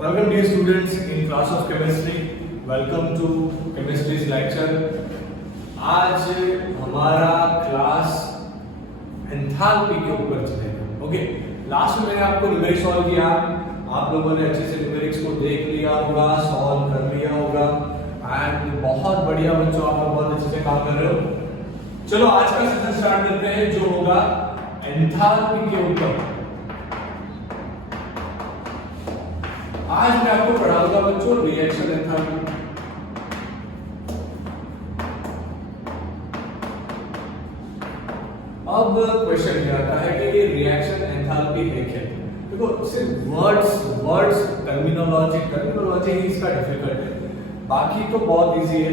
Welcome dear students in class of chemistry. Welcome to chemistry's lecture. आज हमारा class enthalpy के ऊपर चलेगा. ओके, लास्ट में मैंने आपको न्यूमेरिक सॉल्व किया. आप लोगों ने अच्छे से न्यूमेरिक्स को देख लिया होगा, सॉल्व कर लिया होगा एंड बहुत बढ़िया बच्चों, आप लोग बहुत अच्छे से काम कर रहे हो. चलो आज का सेशन स्टार्ट करते हैं जो होगा एंथैल्पी के ऊपर. आज मैं आपको पढ़ाऊंगा बच्चों रिएक्शन एंथैल्पी. अब क्वेश्चन ये आता है कि ये रिएक्शन एंथैल्पी है क्या. देखो सिर्फ वर्ड्स टर्मिनोलॉजी ही इसका डिफिकल्ट है, बाकी तो बहुत इजी है.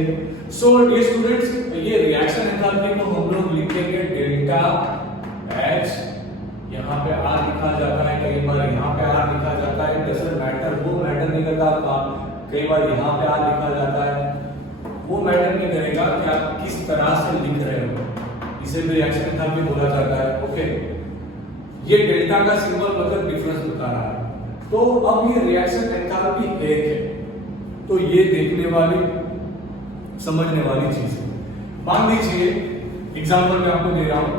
सो डियर स्टूडेंट्स, ये रिएक्शन एंथैल्पी को हम लोग लिखेंगे डेल्टा एच. यहाँ पे आर लिखा जाता है, कई बार यहाँ पे आर लिखा जाता है. डजंट मैटर, वो मैटर नहीं करता आपका. कई बार यहाँ पे आर लिखा जाता है, वो मैटर नहीं करेगा कि आप किस तरह से लिख रहे हो. इसे भी रिएक्शन एंथैल्पी बोला जाता है. ओके, ये डेल्टा का सिंबल मतलब डिफरेंस बता रहा है. तो अब ये रिएक्शन एंथैल्पी एक है, तो ये देखने वाली समझने वाली चीज है. मान लीजिए एग्जांपल मैं आपको दे रहा हूं.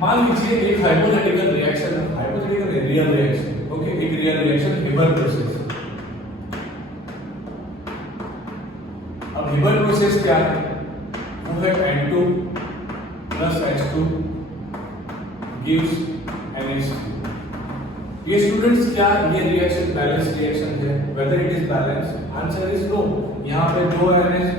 मान लीजिए एक हाइपोथेटिकल रिएक्शन है, हाइपोथेटिकल रियल रिएक्शन. ओके, एक रियल रिएक्शन हेबर प्रोसेस. अब हेबर प्रोसेस क्या है? वो है N2 plus H2 gives NH2. ये स्टूडेंट्स क्या ये रिएक्शन बैलेंस रिएक्शन है? Whether it is balance, answer is no. यहाँ पे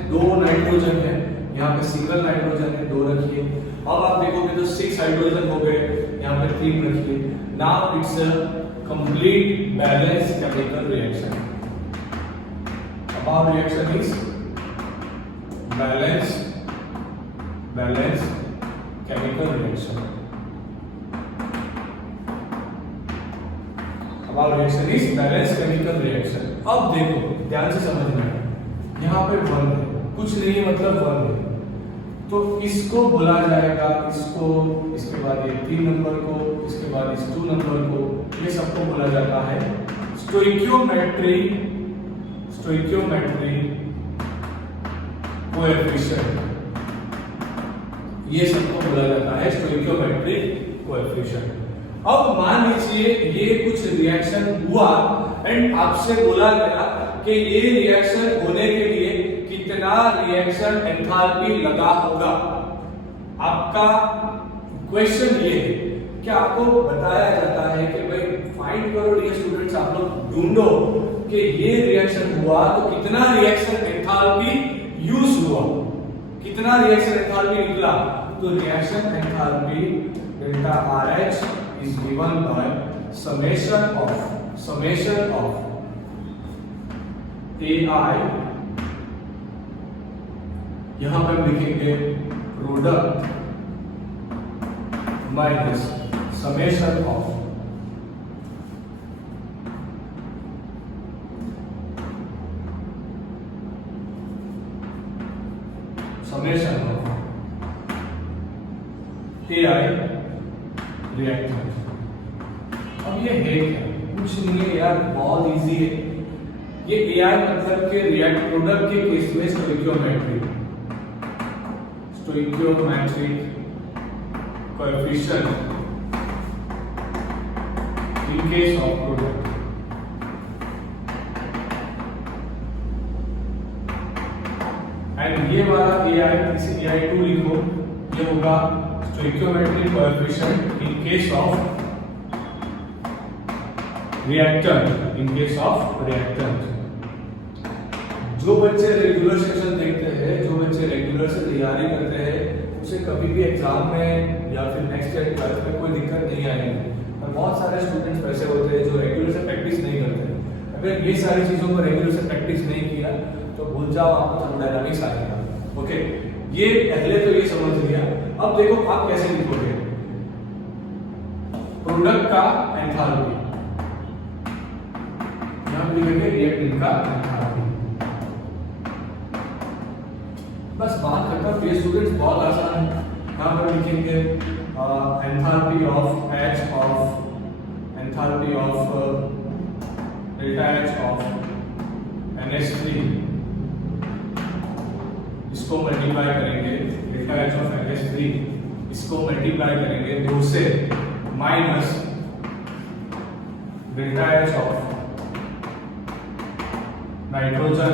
दो नाइट्रोजन है, यहाँ पे सिंगल नाइट्रोजन है, 2 रखिए. अब आप देखोगे तो 6 हाइड्रोजन हो गए, यहाँ पे 3 रखिए. Now it's a complete balance chemical reaction. अब our reaction is balance chemical reaction. अब our reaction is balance chemical reaction. अब देखो ध्यान से समझना है, यहाँ पे 1 है, कुछ नहीं है मतलब 1 है, तो इसको बोला जाएगा, इसको, इसके बाद ये 3 नंबर को, इसके बाद इस 2 नंबर को, ये सबको बोला जाता है स्टोइकियोमेट्री कोएफिशिएंट. ये सबको बोला जाता है स्टोइकियोमेट्री कोएफिशिएंट. अब मान लीजिए ये कुछ रिएक्शन हुआ एंड आपसे बोला गया कि ये रिएक्शन होने के लिए कितना रिएक्शन एंथैल्पी लगा होगा. आपका क्वेश्चन ये है कि आपको बताया जाता है कि भाई फाइंड करो डियर स्टूडेंट्स, आप लोग ढूंढो कि ये रिएक्शन हुआ तो कितना रिएक्शन एंथैल्पी यूज हुआ, कितना रिएक्शन एंथैल्पी निकला. तो reaction enthalpy delta RH is given by summation of AI. यहां पर लिखेंगे product minus summation of AI reactant. अब ये है क्या? कुछ नहीं है यार, बहुत इजी है. ये AI मतलब के रिएक्ट प्रोडक्ट के केस में stoichiometric coefficient in case of product. And ये वाला AI, इसे AI2 लिखो, ये होगा stoichiometric coefficient in case of reactant. जो बच्चे रेगुलर सेशन देखते हैं, जो बच्चे रेगुलर से तैयारी करते हैं, उसे कभी भी एग्जाम में या फिर नेक्स्ट ईयर ट्वेल्थ में कोई दिक्कत नहीं आएगी. और बहुत सारे स्टूडेंट्स ऐसे होते हैं जो रेगुलर से प्रैक्टिस नहीं करते. अगर ये सारी चीजों को रेगुलर से प्रैक्टिस नहीं किया तो भूल जाओ, आपको थर्मोडायनामिक्स आएगा. ओके, ये पहले तो ये समझ लिया. अब देखो आप कैसे लिखोगे प्रोडक्ट का एंथैल्पी. यहां लिखेंगे रिएक्टेंट का एंथैल्पी. बस बात खत्म. ये स्टूडेंट्स बहुत आसान है. यहां पर लिखेंगे enthalpy of H of enthalpy of delta H of NH3, इसको मल्टीप्लाई करेंगे, डेल्टा H of NH3 इसको मल्टीप्लाई करेंगे 2 से, minus delta H of nitrogen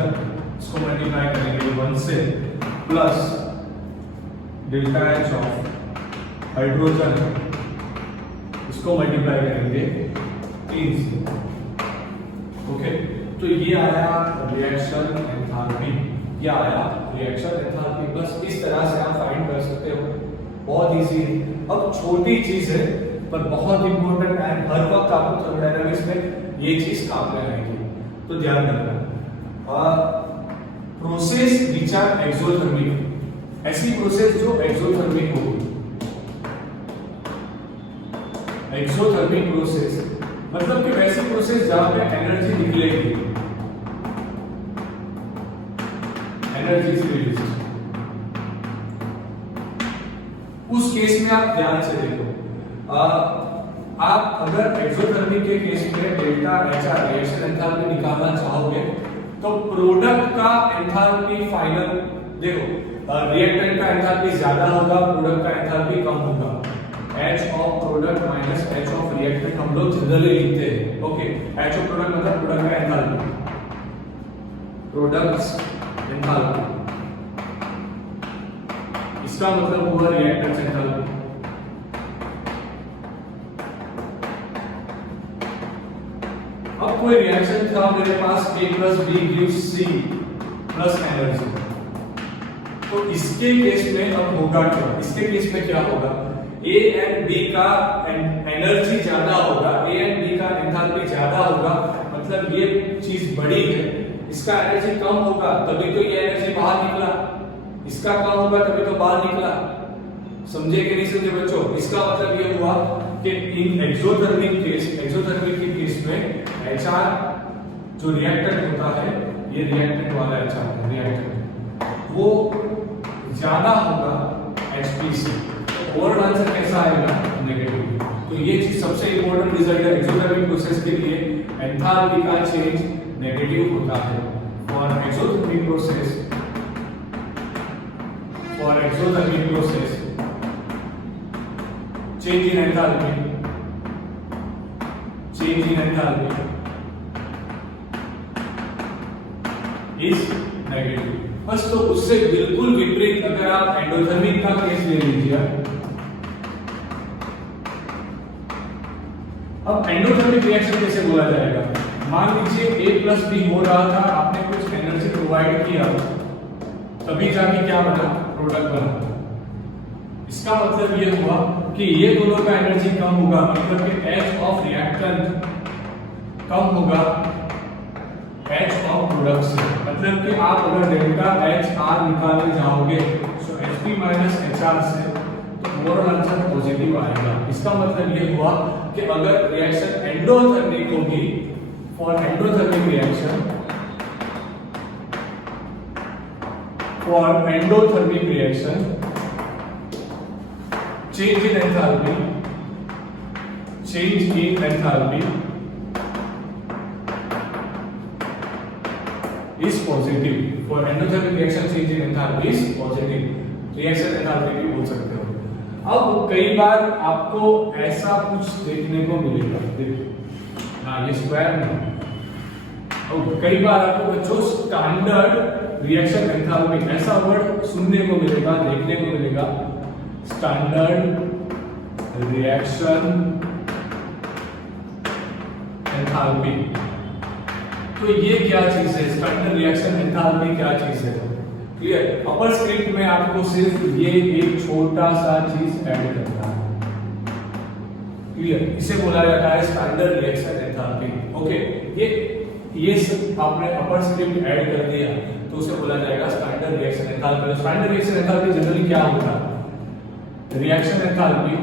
इसको मल्टीप्लाई करेंगे 1 से, plus delta H of hydrogen इसको मल्टीप्लाई करेंगे 3 से। ओके, तो ये आया रिएक्शन एंथैल्पी, ये आया रिएक्शन एंथैल्पी। बस इस तरह से आप फाइंड कर सकते हो, बहुत इजी है। अब छोटी चीज है पर बहुत इंपॉर्टेंट है, हर वक्त आपको थर्मोडायनामिक्स में ये चीज काम में आएगी, तो ध्यान रखना। प्रोसेस विच आर एक्सोथर्मिक, ऐसी प्रोसेस जो एक्सोथर्मिक होगी। एक्सोथर्मिक प्रोसेस मतलब कि वैसी प्रोसेस जहां पे एनर्जी निकलेगी, एनर्जी रिलीज, उस केस में आप ध्यान से देखो। आप अगर एक्सोथर्मिक के केस में delta H R reaction enthalpy निकालना चाहोगे तो प्रोडक्ट का एंथैल्पी फाइनल देखो, रिएक्टेंट का एंथैल्पी ज्यादा होगा, प्रोडक्ट का एंथैल्पी कम होगा। H of product minus H of reactant हम लोग जनरली लिखते हैं। ओके, H ऑफ प्रोडक्ट मतलब प्रोडक्ट का एंथैल्पी, प्रोडक्ट्स एंथैल्पी, इसका मतलब हुआ रिएक्टेंट एंथैल्पी। अब कोई रिएक्शन था मेरे पास A plus B gives C plus energy, तो इसके केस में अब होगा क्या? इसके केस में क्या होगा? A एंड B का एनर्जी ज्यादा होगा, A एंड B का एंथैल्पी ज्यादा होगा, मतलब ये चीज बड़ी है। इसका एनर्जी कम होगा तभी तो ये एनर्जी बाहर निकला, इसका कम होगा तभी तो बाहर निकला। समझे कि नहीं समझे बच्चों? इसका मतलब ये हुआ कि इन एक्सोथर्मिक के केस में HR जो रिएक्टेंट होता है, ये रिएक्टेंट वाला HR रिएक्टेंट वो ज्यादा होगा HP से, तो ओवरऑल आंसर कैसा आएगा? नेगेटिव। तो ये चीज सबसे इंपॉर्टेंट रिजल्ट है एक्सोथर्मिक प्रोसेस के लिए, एंथैल्पी का चेंज नेगेटिव होता है। For exothermic process, change in enthalpy is negative। बस तो उससे बिल्कुल विपरीत अगर आप एंडोथर्मिक का केस ले लीजिए। अब एंडोथर्मिक रिएक्शन कैसे बोला जाएगा? मान लीजिए A प्लस B हो रहा था, आपने कुछ एनर्जी प्रोवाइड किया, तभी जाके क्या बना? प्रोडक्ट बना। इसका मतलब ये हुआ कि ये दोनों का एनर्जी कम होगा, मतलब कि H ऑफ रिएक्टेंट कम होगा H ऑफ प्रोडक्ट से। मतलब कि आप अगर डेल्टा HR निकालने जाओगे तो HP माइनस HR से, तो ओवरऑल आंसर पॉजिटिव आएगा। इसका मतलब ये हुआ कि अगर रिएक्शन एंडोथर्मिक होगी, for endothermic reaction, change in enthalpy is positive। For endothermic reaction change in enthalpy is positive। Reaction enthalpy भी बोल सकते हो। अब कई बार आपको ऐसा कुछ देखने को मिलेगा, हाँ ये स्क्वायर में, और कई बार आपको बच्चों स्टैंडर्ड रिएक्शन एंथैल्पी ऐसा वर्ड सुनने को मिलेगा, देखने को मिलेगा, स्टैंडर्ड रिएक्शन एंथैल्पी। तो ये क्या चीज है? स्टैंडर्ड रिएक्शन एंथैल्पी क्या चीज है? क्लियर? अपर स्क्रिप्ट में आपको सिर्फ ये एक छोटा सा चीज ऐड करना है। क्लियर? इसे बोला जाता है स्टैंडर्ड रिएक्शन एंथैल्पी। ओके, ये सब आपने अपर स्क्रिप्ट ऐड कर दिया तो उसे बोला जाएगा standard reaction enthalpy. Standard reaction enthalpy generally क्या होता है? Reaction enthalpy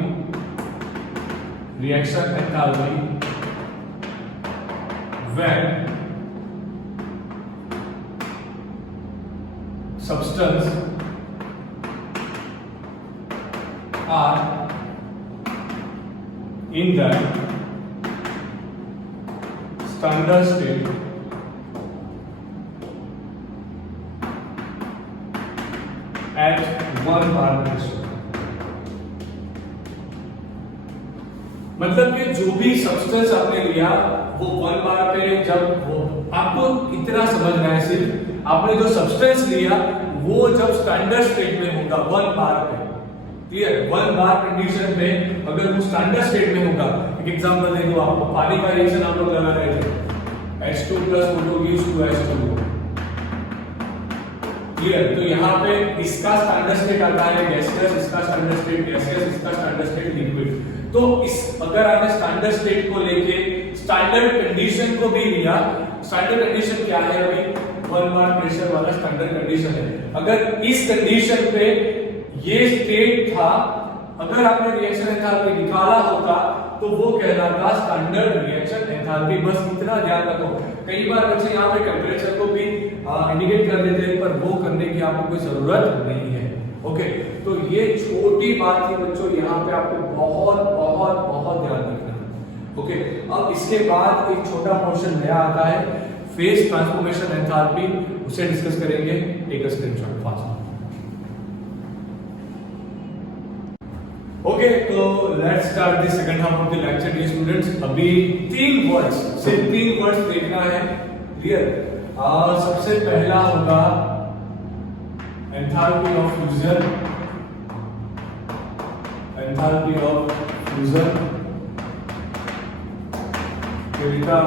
when substance are in the standard state at 1 bar pressure। मतलब कि जो भी सब्सटेंस आपने लिया वो 1 बार पे, जब वो आपको इतना समझना है सिर्फ, आपने जो सब्सटेंस लिया वो जब स्टैंडर्ड स्टेट में होगा 1 बार पे, क्लियर, 1 बार कंडीशन में अगर वो स्टैंडर्ड स्टेट में होगा। एक एग्जांपल दे दो आपको, पानी का रिएक्शन आप लोग लगा रहे थे, H2 plus O2 gives 2H2O, clear. तो यहाँ पे इसका स्टैंडर्ड स्टेट आता है गैसियस, इसका स्टैंडर्ड स्टेट गैसियस, इसका स्टैंडर्ड स्टेट लिक्विड। तो इस अगर आपने स्टैंडर्ड स्टेट को लेके स्टैंडर्ड कंडीशन को भी लिया, स्टैंडर्ड कंडीशन क्या है अभी 1 बार प्रेशर वाला स्टैंडर्ड कंडीशन है। अगर इस कंडीशन पे ये स्टेट था, अगर आपने रिएक्शन एंथैल्पी निकाला होता तो वो कहलाता स्टैंडर्ड रिएक्शन एंथैल्पी। बस इतना ध्यान रखो। कई बार बच्चे यहाँ पे टेम्परेचर को भी इंडिकेट कर देते हैं, पर वो करने की आपको कोई जरूरत नहीं है। ओके, तो ये छोटी बात थी बच्चों, यहाँ पे आपको बहुत बहुत बहुत ध्यान रखना है। ओके, अब इसके बाद एक छोटा पोर्शन नया आता है, फेज ट्रांसफॉर्मेशन एंथैल्पी, उसे डिस्कस करेंगे। एक स्क्रीनशॉट फास्ट। ओके, तो let's start the second half of the lecture dear students. अभी 3 वर्ड्स, सिर्फ 3 वर्ड्स देखना है, क्लियर। सबसे पहला होगा enthalpy of fusion, enthalpy of fusion, delta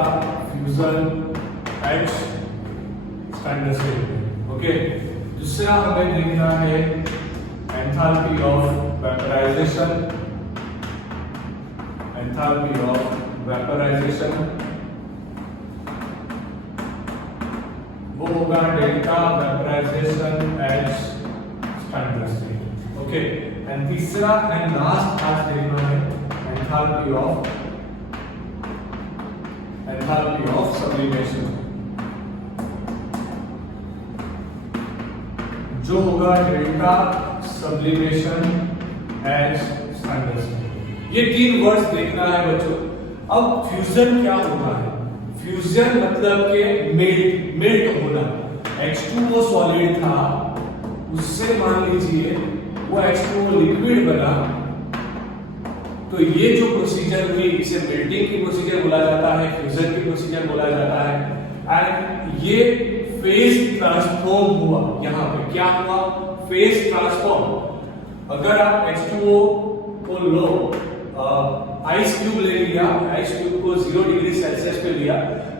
fusion H standard state. Okay, दूसरा हमें देखना है enthalpy of vaporisation, enthalpy of vaporisation, वो होगा delta vaporisation H standard state. Okay, and तीसरा एंड लास्ट आज देखना है एंथैल्पी ऑफ सब्लिमेशन, जो होगा delta sublimation H standard state. ये 3 वर्ड्स देखना है बच्चों। अब फ्यूजन क्या होता है? फ्यूजन मतलब के मेल्ट होना। H2O सॉलिड था, उससे मान लीजिए वो H2O लिक्विड बना, तो ये जो प्रोसीजर हुई इसे मेल्टिंग की प्रोसीजर बोला जाता है, फ्यूजन की प्रोसीजर बोला जाता है। एंड ये फेज ट्रांसफॉर्म हुआ। यहाँ पे क्या हुआ? Phase transform. अगर आप H2O को लो, आइस क्यूब ले लिया, आइस क्यूब को 0 डिग्री सेल्सियस पे लिया,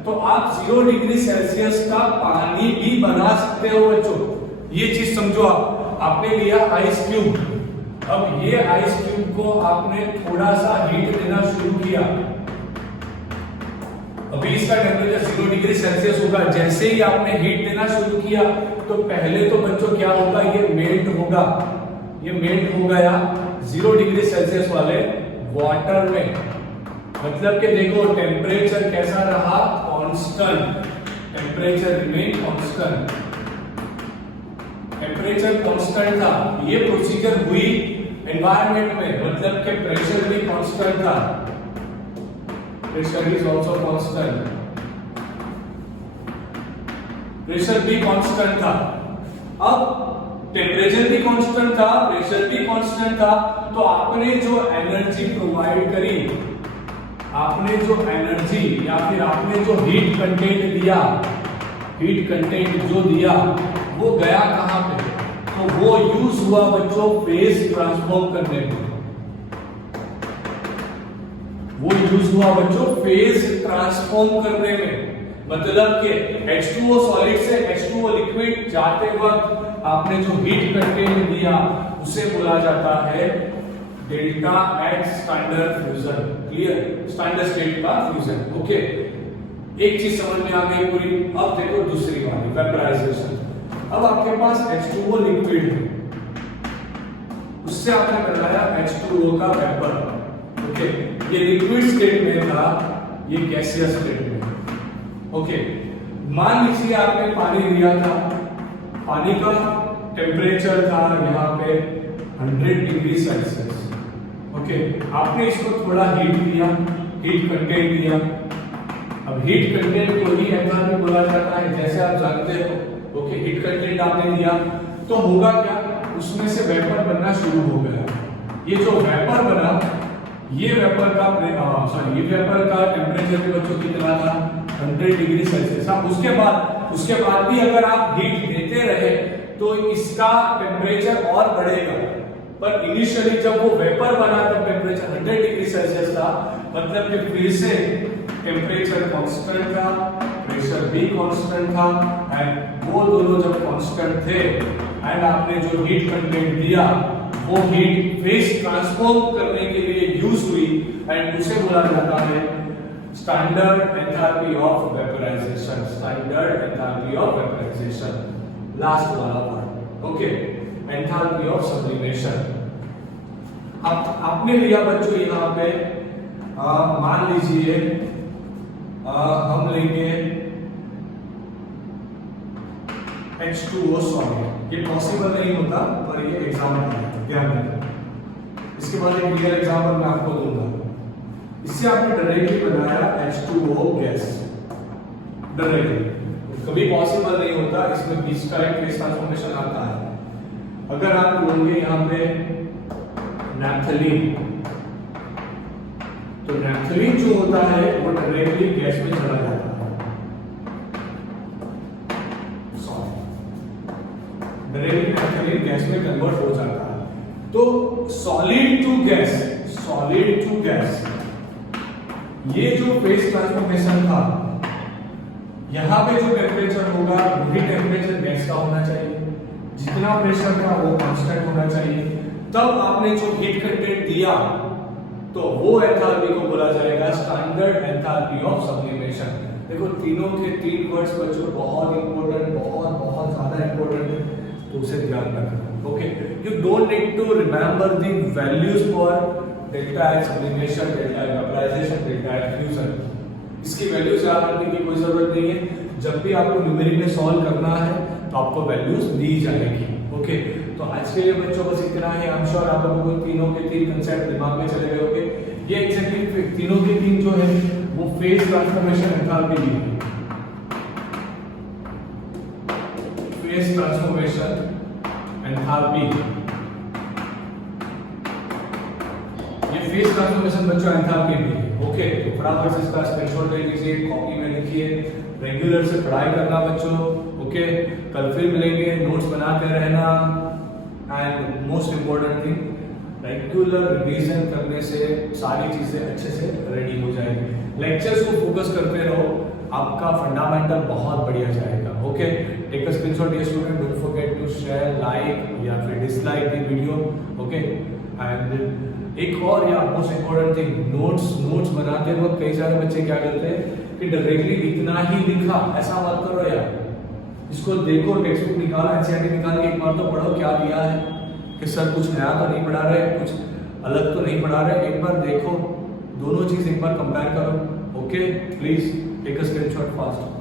तो आप 0 डिग्री सेल्सियस का पानी भी बना सकते हो बच्चों। ये चीज समझो। आपने लिया आइस क्यूब, अब ये आइस क्यूब को आपने थोड़ा सा हीट देना शुरू किया, अभी इसका टेम्परेचर 0 डिग्री सेल्सियस होगा। जैसे ही आपने हीट देना शुरू किया तो पहले तो बच्चों क्या होगा, ये मेल्ट होगा, ये मेल्ट हो गया 0 डिग्री सेल्सियस वाले वाटर में। मतलब कि देखो टेम्परेचर कैसा रहा, constant, temperature remain constant, temperature constant था। ये प्रोसीजर हुई एनवायरनमेंट में, मतलब कि प्रेशर भी कांस्टेंट था, pressure is also constant, pressure भी कांस्टेंट था। अब टेम्परेचर भी कांस्टेंट था, प्रेशर भी कांस्टेंट था, तो आपने जो एनर्जी प्रोवाइड करी, आपने जो एनर्जी या फिर आपने जो हीट कंटेंट दिया, हीट कंटेंट जो दिया वो गया कहां पे? तो वो यूज हुआ बच्चों फेज ट्रांसफॉर्म करने में, वो यूज हुआ बच्चों फेज ट्रांसफॉर्म करने में। मतलब कि H2O सॉलिड से H2O लिक्विड जाते वक्त आपने जो हीट कंटेंट दिया उसे बोला जाता है delta H standard fusion. Clear? Standard state का फ्यूजन। ओके, एक चीज समझ में आ गई पूरी। अब देखो दूसरी वाली, वेपराइजेशन। अब आपके पास H2O लिक्विड है, उससे आपने बनाया H2O का वेपर। ओके, ये लिक्विड स्टेट में था, ये गैसियस स्टेट में। ओके, मान लीजिए आपने पानी लिया था, पानी का टेम्परेचर था यहाँ पे 100 डिग्री सेल्सियस। ओके, आपने इसको थोड़ा हीट दिया, हीट कंटेंट दिया, अब हीट कंटेंट को ही एंथैल्पी बोला जाता है, जैसे आप जानते हो। ओके, हीट कंटेंट आपने दिया तो होगा क्या, उसमें से वेपर बनना शुरू हो गया। ये जो वेपर बना, ये वेपर का टेम्परेचर भी बच्चों कितना था, 100 डिग्री सेल्सियस। अब उसके बाद भी अगर आप हीट देते रहे तो इसका टेम्परेचर और बढ़ेगा, पर इनिशियली जब वो वेपर बना तब टेम्परेचर 100 डिग्री सेल्सियस था, मतलब कि फिर से टेम्परेचर कांस्टेंट था, प्रेशर भी कांस्टेंट था, एंड वो दोनों जब कांस्टेंट थे एंड आपने जो हीट कंटेंट दिया वो हीट फेज ट्रांसफॉर्म करने के लिए यूज हुई, एंड उसे बोला जाता है standard enthalpy of vaporisation. Standard enthalpy of vaporisation, last वाला part. Okay, enthalpy of sublimation. अब आपने लिया बच्चों यहाँ पे मान लीजिए हम लेंगे H2O सॉलिड। ये पॉसिबल नहीं होता, पर ये एग्जाम्पल है, ध्यान रखें। इसके बाद एक रियल एग्जाम्पल मैं आपको दूंगा। इससे आपने डायरेक्टली बनाया H2O गैस, डायरेक्टली कभी पॉसिबल नहीं होता, इसमें बीच का एक फेज ट्रांसफॉर्मेशन आता है। अगर आप लोगे यहाँ पे नैप्थलीन, तो नैप्थलीन जो होता है वो डायरेक्टली गैस में चला जाता है, डायरेक्टली नैप्थलीन गैस में कन्वर्ट हो जाता है। तो सॉलिड टू गैस, ये जो फेज ट्रांसफॉर्मेशन था, यहां पे जो टेम्परेचर होगा वही टेम्परेचर गैस का होना चाहिए, जितना प्रेशर था वो कांस्टेंट होना चाहिए। तब आपने जो हीट कंटेंट दिया तो वो एंथैल्पी को बोला जाएगा स्टैंडर्ड एंथैल्पी ऑफ सब्लिमेशन। देखो तीनों के तीन वर्ड्स बच्चों बहुत इंपॉर्टेंट, बहुत ज्यादा इंपॉर्टेंट है, तो उसे ध्यान रखना। Okay, you don't need to remember the values for delta H sublimation, delta H vaporisation, delta H fusion. इसकी वैल्यूज याद रखने की कोई जरूरत नहीं है। जब भी आपको न्यूमेरिक में सॉल्व करना है तो आपको वैल्यूज दी जाएगी। ओके, तो आज के लिए बच्चों बस इतना ही। आई एम श्योर आप लोगों को तीनों के तीन कांसेप्ट दिमाग में चले गए होंगे। ये एग्जैक्टली तीनों के तीन जो है वो फेज ट्रांसफॉर्मेशन एंथैल्पी दी है। फेज ट्रांसफॉर्मेशन एंथैल्पी, ये फेज ट्रांसफॉर्मेशन बच्चों एंथैल्पी भी है। ओके, तो फटाफट से इसका स्क्रीनशॉट ले लीजिए, कॉपी में लिखिए, रेगुलर से पढ़ाई करना बच्चों। ओके, कल फिर मिलेंगे, नोट्स बनाते रहना, and most important thing regular revision करने से सारी चीजें अच्छे से रेडी हो जाएगी। लेक्चर्स को फोकस करते रहो, आपका फंडामेंटल बहुत बढ़िया जाएगा। Okay, take a screenshot dear student, don't forget to share, like या फिर dislike the video. Okay, and एक और या मोस्ट इंपॉर्टेंट थिंग, नोट्स बनाते वक्त कई सारे बच्चे क्या करते हैं कि डायरेक्टली इतना ही लिखा, ऐसा मत करो यार। इसको देखो, टेक्स्ट बुक निकालो, एनसीईआरटी निकाल के एक बार तो पढ़ो क्या दिया है, कि सर कुछ नया तो नहीं पढ़ा रहे, कुछ अलग तो नहीं पढ़ा रहे। एक बार देखो, दोनों चीज एक बार कंपेयर करो। Okay, please take a screenshot fast.